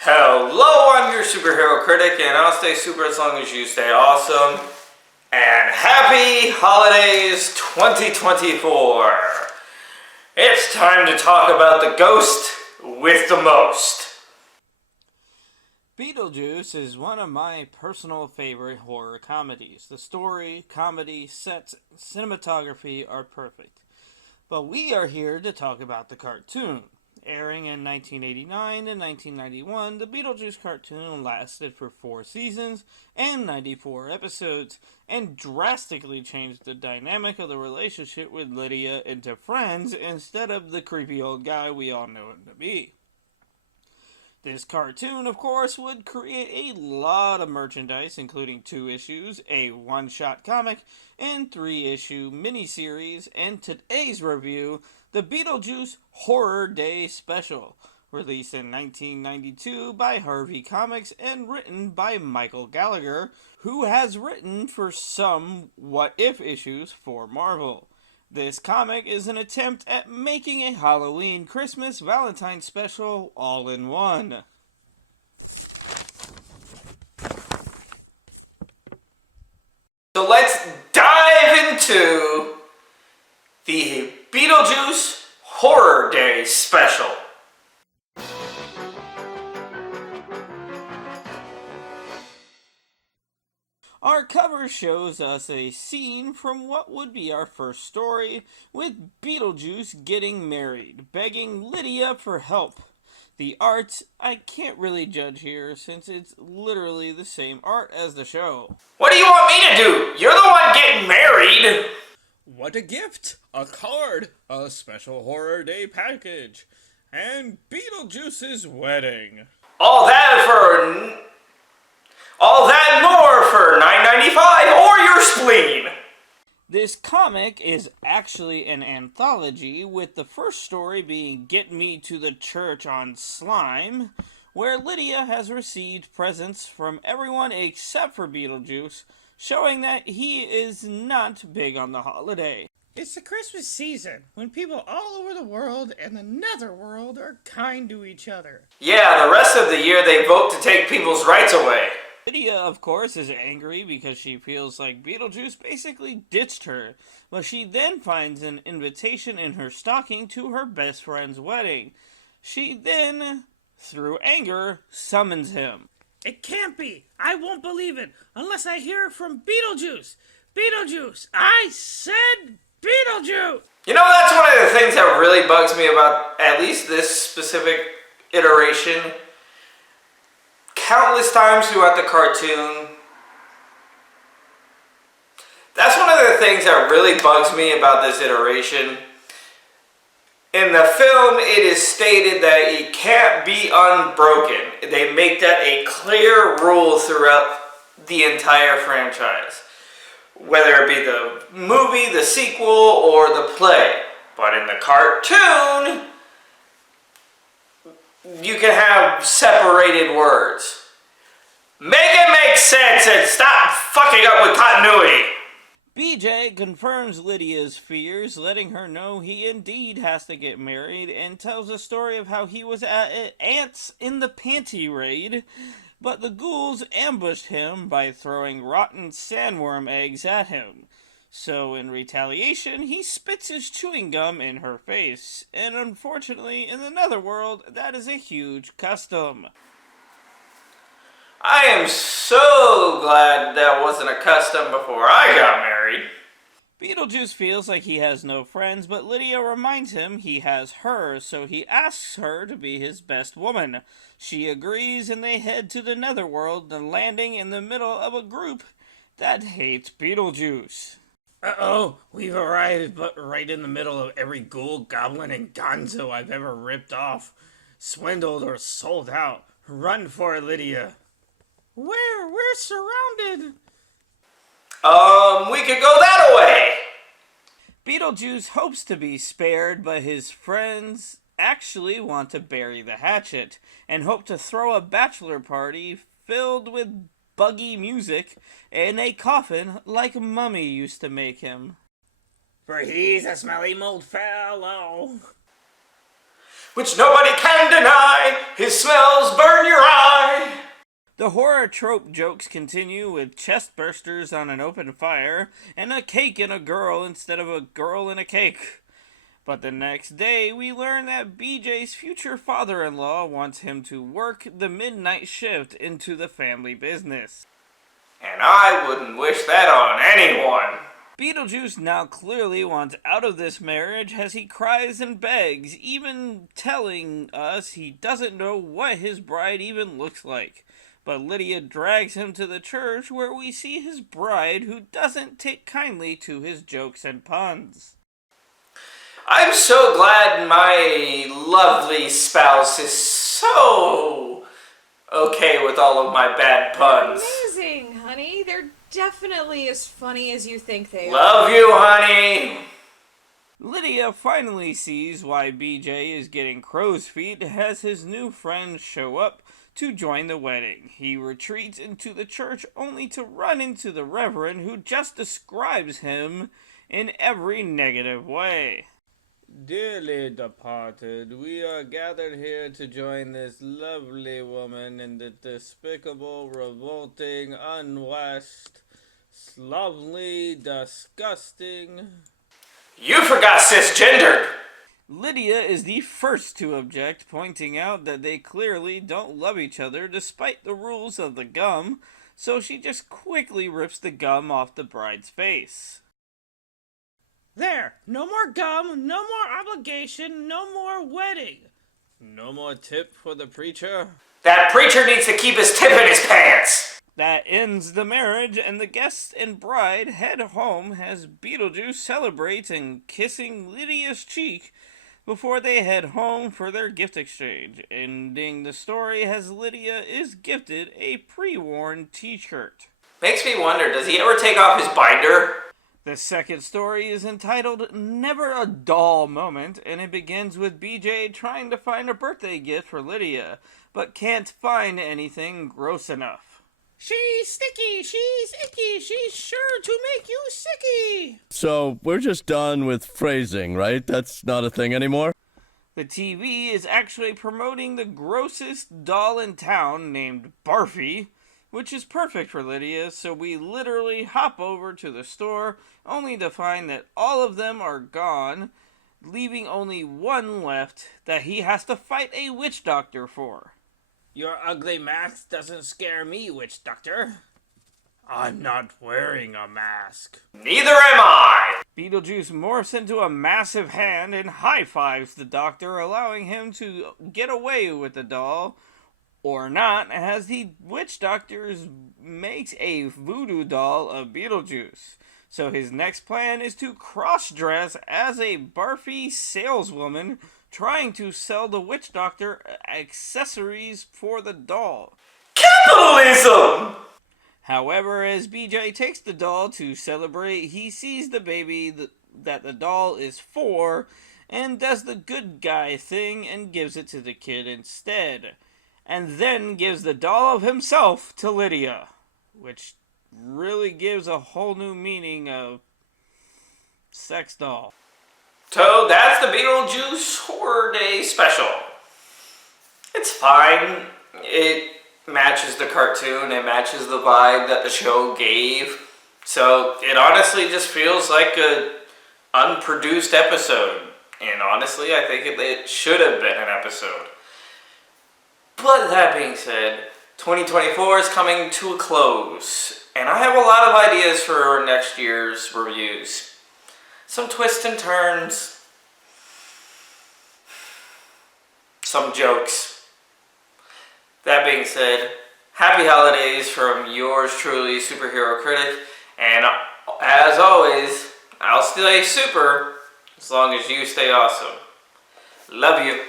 Hello, I'm your superhero critic, and I'll stay super as long as you stay awesome. And happy holidays 2024! It's time to talk about the ghost with the most. Beetlejuice is one of my personal favorite horror comedies. The story, comedy, sets, cinematography are perfect. But we are here to talk about the cartoon. Airing in 1989 and 1991, the Beetlejuice cartoon lasted for 4 seasons and 94 episodes, and drastically changed the dynamic of the relationship with Lydia into friends instead of the creepy old guy we all know him to be. This cartoon, of course, would create a lot of merchandise, including 2 issues, a one-shot comic, and 3-issue miniseries, and today's review, the Beetlejuice Horror Day Special, released in 1992 by Harvey Comics and written by Michael Gallagher, who has written for some What If issues for Marvel. This comic is an attempt at making a Halloween, Christmas, Valentine's special all in one. So let's dive into the Beetlejuice Horror Day Special. Our cover shows us a scene from what would be our first story, with Beetlejuice getting married, begging Lydia for help. The art, I can't really judge here since it's literally the same art as the show. What do you want me to do? You're the one getting married. What a gift! A card, a special horror day package, and Beetlejuice's wedding. All that and more for $9.95 or your spleen. This comic is actually an anthology, with the first story being Get Me to the Church on Slime, where Lydia has received presents from everyone except for Beetlejuice, showing that he is not big on the holiday. It's the Christmas season, when people all over the world and the netherworld are kind to each other. Yeah, the rest of the year they vote to take people's rights away. Lydia, of course, is angry because she feels like Beetlejuice basically ditched her, but she then finds an invitation in her stocking to her best friend's wedding. She then, through anger, summons him. It can't be! I won't believe it unless I hear it from Beetlejuice! Beetlejuice! I said Beetlejuice! You know, that's one of the things that really bugs me about at least this specific iteration. Countless times throughout the cartoon, that's one of the things that really bugs me about this iteration. In the film, it is stated that it can't be unbroken. They make that a clear rule throughout the entire franchise, whether it be the movie, the sequel, or the play. But in the cartoon, you can have separated words. Make it make sense and stop fucking up with continuity. BJ confirms Lydia's fears, letting her know he indeed has to get married, and tells a story of how he was at Ants in the Panty Raid, but the ghouls ambushed him by throwing rotten sandworm eggs at him. So in retaliation, he spits his chewing gum in her face, and unfortunately, in the netherworld, that is a huge custom. I am so glad that wasn't a custom before I got married. Beetlejuice feels like he has no friends, but Lydia reminds him he has her, so he asks her to be his best woman. She agrees, and they head to the netherworld, landing in the middle of a group that hates Beetlejuice. Uh-oh, we've arrived but right in the middle of every ghoul, goblin, and gonzo I've ever ripped off, swindled, or sold out. Run for it, Lydia. Where? We're surrounded. We could go that way. Beetlejuice hopes to be spared, but his friends actually want to bury the hatchet, and hope to throw a bachelor party filled with buggy music in a coffin like Mummy used to make him. For he's a smelly mold fellow. which nobody can deny. His smells burn your eye. The horror trope jokes continue with chest bursters on an open fire and a cake and a girl instead of a girl and a cake. But the next day, we learn that BJ's future father-in-law wants him to work the midnight shift into the family business. And I wouldn't wish that on anyone. Beetlejuice now clearly wants out of this marriage as he cries and begs, even telling us he doesn't know what his bride even looks like. But Lydia drags him to the church where we see his bride who doesn't take kindly to his jokes and puns. I'm so glad my lovely spouse is so okay with all of my bad puns. Amazing, honey. They're definitely as funny as you think they are. Love you, honey. Lydia finally sees why BJ is getting crow's feet as his new friends show up to join the wedding. He retreats into the church only to run into the Reverend, who just describes him in every negative way. Dearly departed, we are gathered here to join this lovely woman in the despicable, revolting, unwashed, slovenly, disgusting... You forgot cisgendered. Lydia is the first to object, pointing out that they clearly don't love each other despite the rules of the gum, so she just quickly rips the gum off the bride's face. There! No more gum, no more obligation, no more wedding. No more tip for the preacher? That preacher needs to keep his tip in his pants. That ends the marriage, and the guests and bride head home as Beetlejuice celebrates and kissing Lydia's cheek before they head home for their gift exchange, ending the story as Lydia is gifted a pre-worn t-shirt. Makes me wonder, does he ever take off his binder? The second story is entitled Never a Dull Moment, and it begins with BJ trying to find a birthday gift for Lydia, but can't find anything gross enough. She's sticky, she's icky, she's sure to make you sicky. So, we're just done with phrasing, right? That's not a thing anymore? The TV is actually promoting the grossest doll in town named Barfy, which is perfect for Lydia, so we literally hop over to the store only to find that all of them are gone, leaving only one left that he has to fight a witch doctor for. Your ugly mask doesn't scare me, witch doctor. I'm not wearing a mask. Neither am I. Beetlejuice morphs into a massive hand and high-fives the doctor, allowing him to get away with the doll, or not, as the witch doctor makes a voodoo doll of Beetlejuice. So his next plan is to cross-dress as a barfy saleswoman trying to sell the witch doctor accessories for the doll. Capitalism! However, as BJ takes the doll to celebrate, he sees the baby that the doll is for and does the good guy thing and gives it to the kid instead. And then gives the doll of himself to Lydia, which really gives a whole new meaning of sex doll. So that's the Beetlejuice Horror Day special. It's fine. It matches the cartoon. It matches the vibe that the show gave. So it honestly just feels like an unproduced episode. And honestly, I think it should have been an episode. But that being said, 2024 is coming to a close, and I have a lot of ideas for next year's reviews. Some twists and turns, some jokes. That being said, happy holidays from yours truly, Superhero Critic, and as always, I'll stay super as long as you stay awesome. Love you.